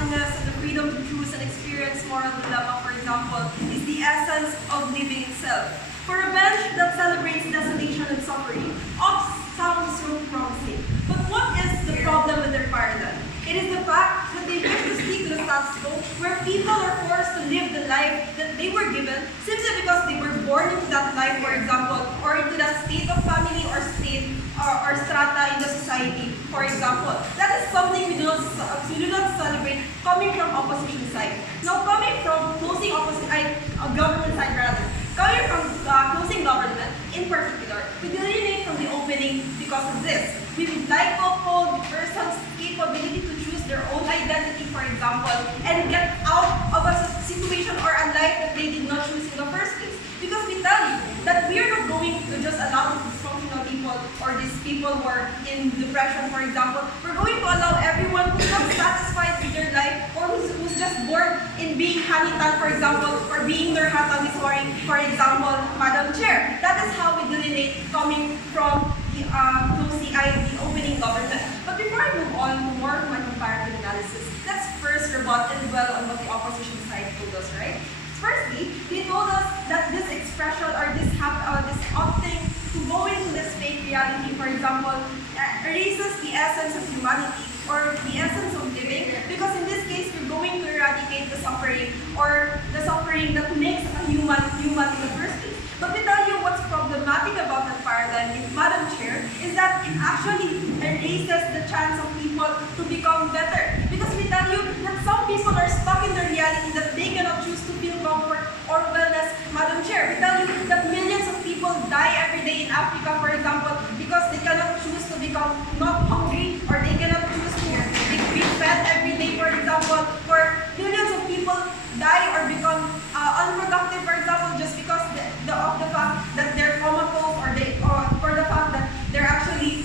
happiness and the freedom to choose and experience moral dilemma, for example, is the essence of living itself. For a bench that celebrates desolation and suffering, ops sounds so promising. But what is the problem with their paradigm? It is the fact that they wish to stick to the status quo, where people are forced to live the life that they were given simply because they were born into that life, for example, or into that state of family or state or strata in the society, for example. That is something we do not celebrate coming from opposition side. Now, coming from government side rather. Coming from closing government, in particular, we delineate from the opening because of this. We would like to uphold the person's capability to choose their own identity, for example, and get out of a situation or a life that they did not choose in the first place. Because we tell you that we are not going to just allow dysfunctional people or these people who are in depression, for example. We're going to allow everyone who's not satisfied with their life or who's just bored in being Hanitan, for example, or being Nurhatan Miswari, for example, Madam Chair. That is how we delineate coming from the opening government. But before I move on to more of my comparative analysis, let's first rebut and dwell on what the opposition side told us, right? Firstly, they told us that this expression or this opting to go into this fake reality, for example, erases the essence of humanity or the essence of living, because in this case, we're going to eradicate the suffering or the suffering that makes a human human in the first place. But we tell you what's problematic about that paradigm, Madam Chair, is that it actually erases the chance of people to become better. Because we tell you that some people are stuck in the reality that they cannot choose to feel comfort or wellness, Madam Chair. We tell you that millions of people die every day in Africa, for example, because they cannot choose to become not hungry or they cannot choose to be fed every day, for example, or millions of people die or become unproductive, for example, just because of the fact that they're comatose or for the fact that they're actually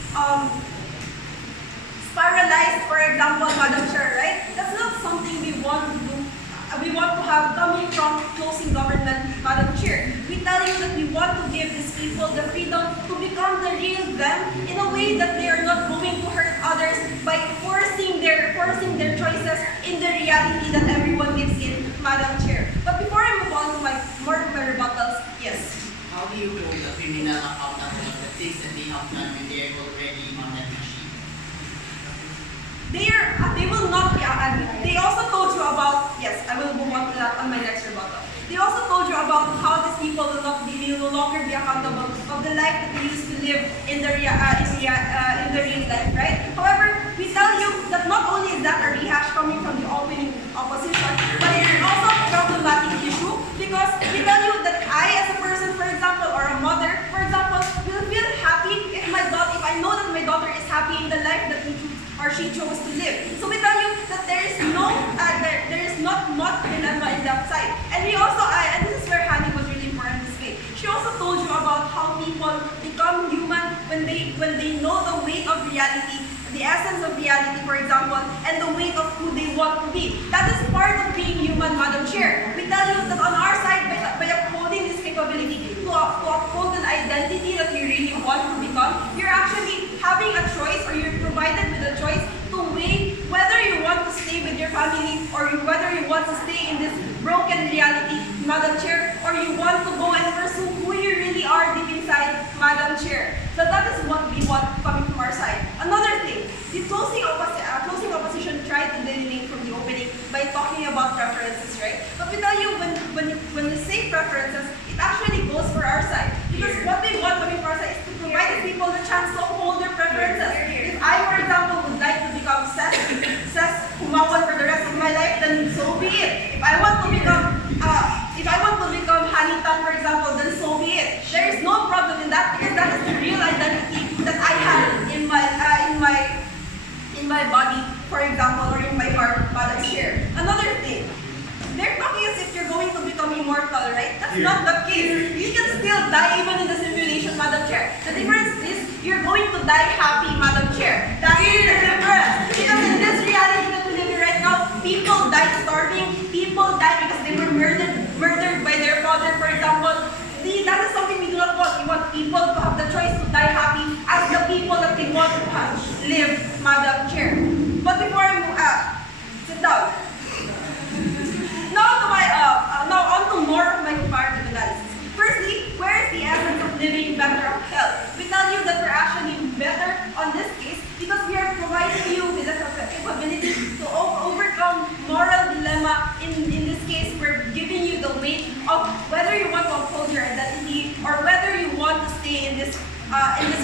spiralized, for example, Madam Chair, right? That's not something we want to do. We want to have coming from closing government, Madam Chair. We tell you that we want to give these people the freedom to become the real them in a way that they are not going to hurt others by forcing their choices in the reality that everyone lives in, Madam Chair. But before I move on to my rebuttals, yes. How do you hold the criminal accountable of the things that they have done when they are already on that machine? They will not be, they also told you about, yes, I will move on to that on my next rebuttal. They also told you about how these people will no longer be accountable of the life that they used to live in the real life, right? However, we tell you that not only is that a rehash coming from the opening opposition, but it is also a problematic issue because we tell you that I, as a person, for example, or a mother, for example, will feel happy if I know that my daughter is happy in the life that she chose to live. So we tell you that there is not much dilemma in that side. And we also, and this is where Hani was really important this way. She also told you about how people become human when they know the weight of reality, the essence of reality, for example, and the weight of who they want to be. That is part of being human, Madam Chair. We tell you that on our side, by upholding this capability to uphold an identity that you really want to become, you're actually having a choice, or you're provided with a choice to weigh whether you want to stay with your family or whether you want to stay in this broken reality, Madam Chair, or you want to go and pursue who you really are deep inside, Madam Chair. So that is what we want coming from our side. Another thing, the closing opposition tried to delineate from the opening by talking about preferences, right? But we tell you when we say preferences, it actually goes for our side. Because what we want coming from our side is to provide the people the chance to uphold their preferences. If I, for example, would like to become Ses Kumawan for the rest of my life, then so be it. If I want to become Hanitan, for example, then so be it. There is no problem in that because that is the real identity that I have in my body, for example, or in my heart, Madam Chair. Another thing, they're talking as if you're going to become immortal, right? That's not the case. You can still die even in the simulation, Madam Chair. The difference is you're going to die happy, Madam Chair. That is the difference. Because in this reality that we live in right now, people die starving, people die because they were murdered by their father, for example. That is something we do not want. We want people to have the choice to die happy as the people that they want to have live, Madam Chair. But before I move sit down. capability to overcome moral dilemma. In this case, we're giving you the weight of whether you want to uphold your identity or whether you want to stay in this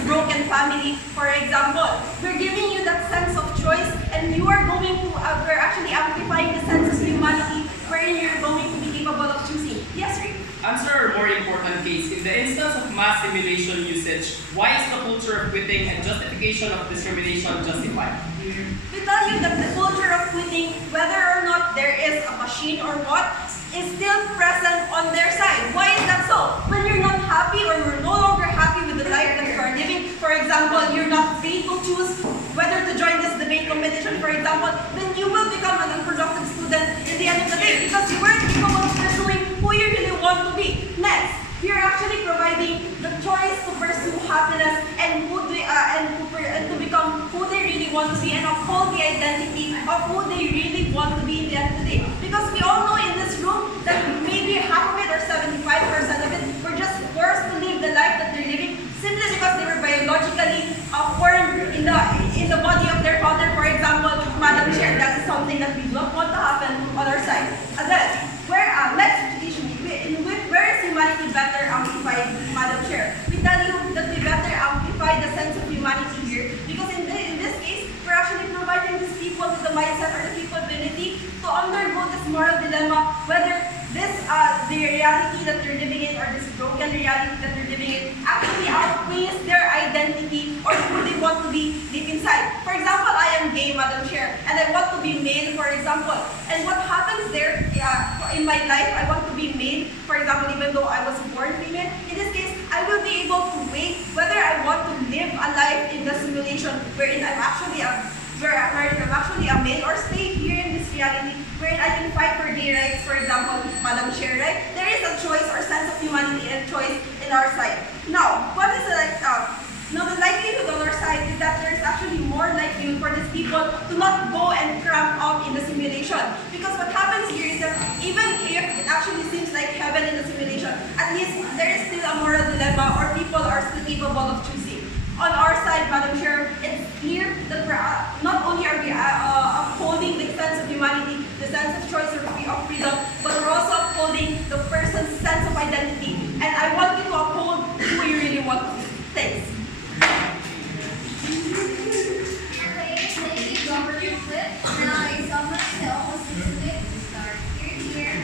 broken family. For example, we're giving you that sense of choice, and you are going to we're actually amplifying the sense of humanity, wherein you're going to be capable of choosing. Yes, Rick? Answer our more important case. In the instance of mass simulation usage, why is the culture of quitting and justification of discrimination justified? We tell you that the culture of quitting, whether or not there is a machine or what, is still present on their side. Why is that so? When you're not happy or you're no longer happy with the life that you are living, for example, you're not free to choose whether to join this debate competition, for example, then you will become an unproductive student in the end of the day because you weren't capable of pursuing who you really want to be. Next, we are actually providing the choice to pursue happiness and to become who they really want to be and uphold the identity of who they really want to be in the end of the day. Because we all know in this room that maybe half of it or 75% of it were just forced to live the life that they're living simply because they were biologically formed in the body of their father. For example, Madam Chair, that is something that we do not want to happen on our side. And then, where is humanity better amplified, Madam Chair? We tell you that we better amplify the sense of humanity here because in this case, we're actually providing these people with the mindset or the capability to undergo this moral dilemma, whether the reality that they're living in or this broken reality that they're living in actually outweighs their identity or who they want to be deep inside. For example, I am gay, Madam Chair, and I want to be male, for example. And what happens there in my life, I want to be male, for example, even though I was born female. In this case, I will be able to weigh whether I want to live a life in the simulation wherein I'm actually a male or stay here in this reality wherein I can fight for gay rights, for example, Madam Chair, right? There is a choice or sense of humanity and choice in our side. Now, what is the likelihood on our side is that there is actually more likelihood for these people to not go and cramp up in the simulation. Because what happens here is that even if it actually seems like heaven in the simulation, at least there is still a moral dilemma or people are still capable of choosing. On our side, Madam Chair, it's clear that not only are we upholding the sense of humanity, the sense of choice or freedom, but we're also upholding the person's sense of identity. And I want you to uphold who you really want to be. Thanks. Okay, thank you, Governor Flip. Now is someone else who's going to start here.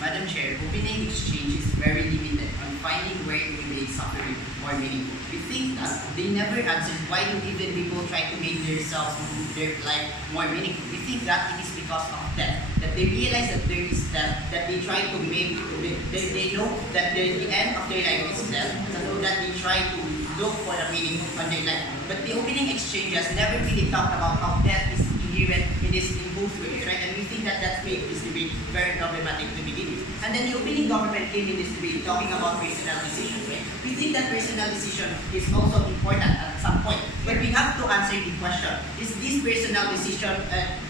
Madam Chair, opening exchange is very limited on finding where it will make suffering more meaningful. We think that they never answered why do even people try to make themselves, their life more meaningful. We think that it is because of death, that they realize that there is death, that they try to make, they know that the end of their life is death, so that they try to look for a meaning on their life. But the opening exchanges never really talked about how death is inherent in both ways, right? And we think that that's made this debate very problematic to begin with. And then the opening government came in this debate talking about personal decisions, right? We think that personal decision is also important at some point. But we have to answer the question, is this personal decision,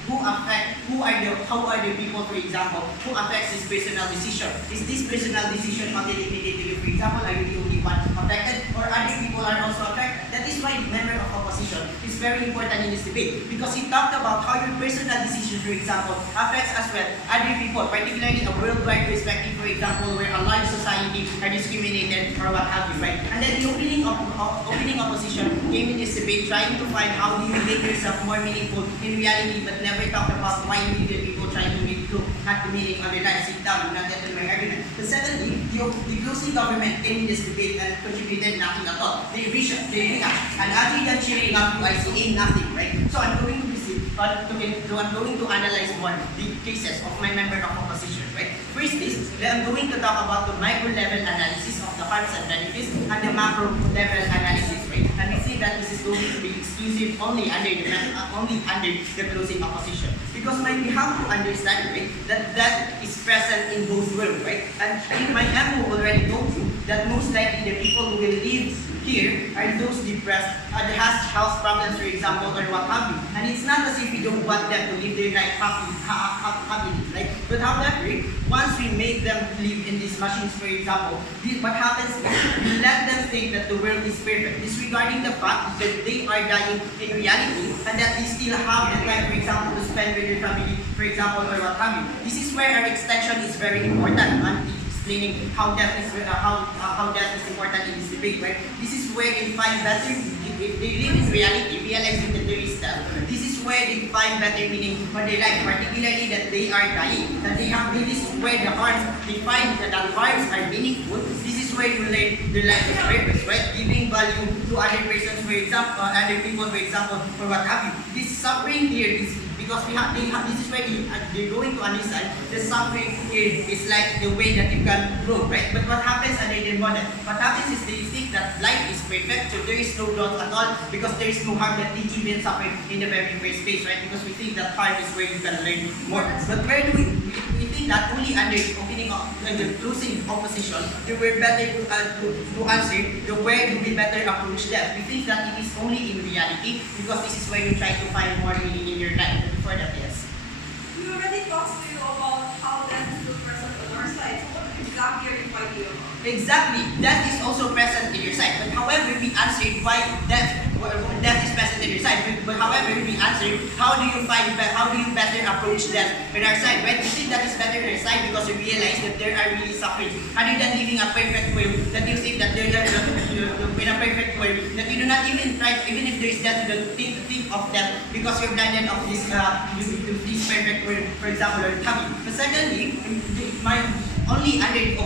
how are the people, for example, who affects this personal decision? Is this personal decision only limited to you? For example, are you the only one affected or other people are also affected? That is why the member of opposition is very important in this debate because he talked about how your personal decision, for example, affects as well other people, particularly a worldwide perspective, for example, where a large society are discriminated or what have you, right? And then the opening opposition came in this debate trying to find how do you make yourself more meaningful in reality, but never talked about why do the people trying to make look at the meaning of their life. Sit down and not get to my argument. But secondly, the closing government came in this debate and contributed nothing at all. They react, and other than cheering up UICA, nothing, right? So I'm going to analyze one the cases of my member of opposition, right? First is, I'm going to talk about the micro level analysis of the harms and benefits and the macro level analysis, right? And we think that this is going to be exclusive only under the closing opposition. Because we have to understand, right, that is present in both worlds, right? And I think my MO already told you that most likely the people who will live here are those depressed, that has health problems, for example, or what have you. And it's not as if we don't want them to live their life happily, right? But however, once we make them live in these machines, for example, what happens is we let them think that the world is perfect, disregarding the fact that they are dying in reality and that they still have the time, for example, to spend with their family, for example, or what have you. This is where our extension is very important. And explaining how death is important in this debate, right? This is where they find better, if they live in reality, realizing that there is death. This is where they find better meaning for their life, particularly that they are dying, that they have. This is where they find that harms are meaningful. This is where you learn their life is purpose, right? Giving value to other persons, for example, other people, for example, or what have you. This suffering here is because this is where they're going to understand the suffering here is like the way that you can grow, right? But what happens under the model? What happens is they think that life is perfect, so there is no growth at all because there is no harm that they even suffer in the very first place, right? Because we think that harm is where you can learn more. But where do we think that only under opening up, like the closing opposition, they were better to answer the where do we better approach death. We think that it is only in reality because this is where you try to find more meaning in your life. For that, yes. We already talked to you about how death is still present on our side. So what exactly are you fighting about? Exactly. Death is also present in your side. But however, we answered why death is present in your side. But however, we answered how do you better approach death in our side, right? We think that is better in our side because we realize that there are really suffering. Other than living a perfect world, that you think that there are in a perfect world, that you do not even try, even if there is death, you don't think of death because you're blinded of this perfect world, for example, or happy. But secondly, only under the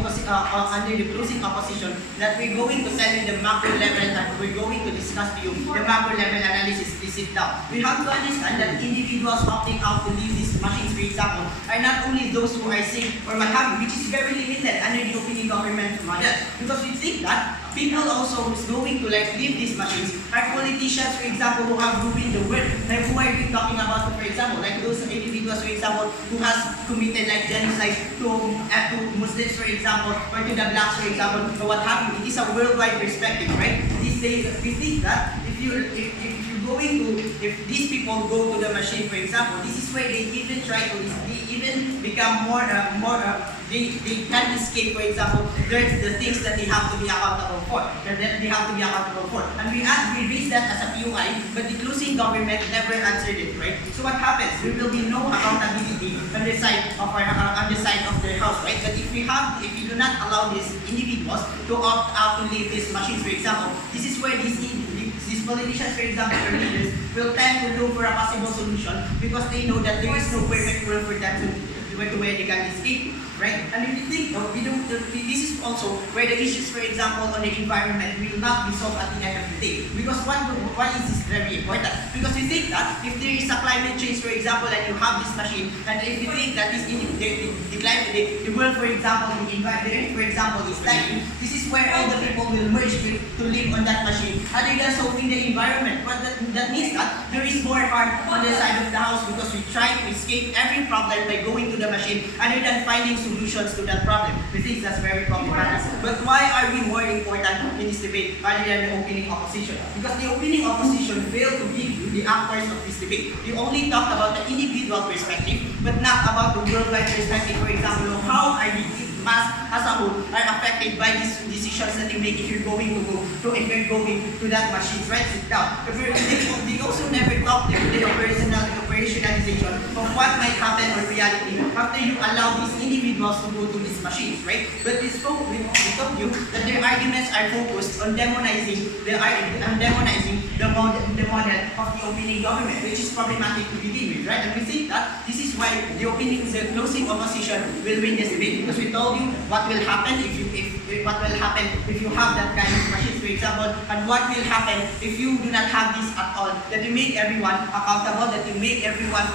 closing opposition that we're going to tell you the macro level and we're going to discuss to you the macro level analysis. This is down. We have to understand that individuals opting out to leave these machines, for example, are not only those who are sick or what have you, which is very limited under the opening government model. Because we think that people also who's going to leave these machines are politicians, for example, who have ruined the world. Like who are we talking about, for example, like those individuals, for example, who has committed like genocide to Muslims, for example, or to the blacks, for example, or what have you. It is a worldwide perspective, right? These days, we think that if these people go to the machine, for example, this is where they even try to, they even become they can escape, for example, there's the things that they have to be accountable for, And we raise that as a POI, but the closing government never answered it, right? So what happens? There will be no accountability on the side of their house, right? But if we do not allow these individuals to opt out to leave these machines, for example, this is where these politicians, for example, or leaders, will tend to look for a possible solution because they know that there is no perfect world for them to where they can escape, right? And if you think, this is also where the issues, for example, on the environment will not be solved at the end of the day. Because why is this very important? Because you think that if there is a climate change, for example, and you have this machine, and if you think that the world, for example, the environment, for example, is dying, this is where all the people will merge to live on that machine. Other than solving the environment, but that means that there is more harm on the side of the house because we try to escape every problem by going to the machine other than finding solutions to that problem. We think that's very problematic. But why are we more important in this debate other than the opening opposition? Because the opening opposition failed to give you the actors of this debate. You only talked about the individual perspective, but not about the worldwide perspective, for example, of how are we mass as a whole are affected by these decisions that you make if you're going to that machine, right? Sit down. They also never talk the operationalization of what might happen in reality after you allow these individuals to go to these machines, right? But we told you that their arguments are focused on demonizing the model of the opening government, which is problematic to begin with, right? And we think that this is why the closing opposition will win this debate because we told you what will happen if you have that kind of machines, for example, and what will happen if you do not have this at all. That you make everyone accountable, that you make everyone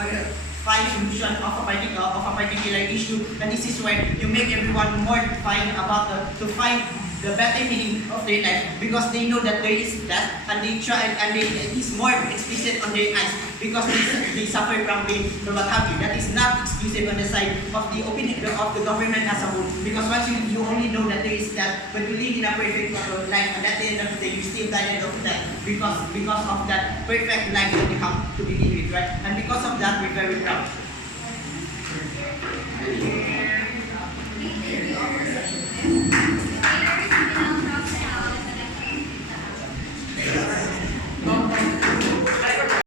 find solution of a particular issue, and this is where you make everyone more to find the better meaning of their life. Because because they know that there is death, and they try and it is more explicit on their eyes because they suffer from pain or what have you. That is not exclusive on the side of the opinion of the government as a whole, because once you only know that there is death, when you live in a perfect life, and at the end of the day you still die of death because of that perfect life that you have to begin with, right? And because of that we're very proud.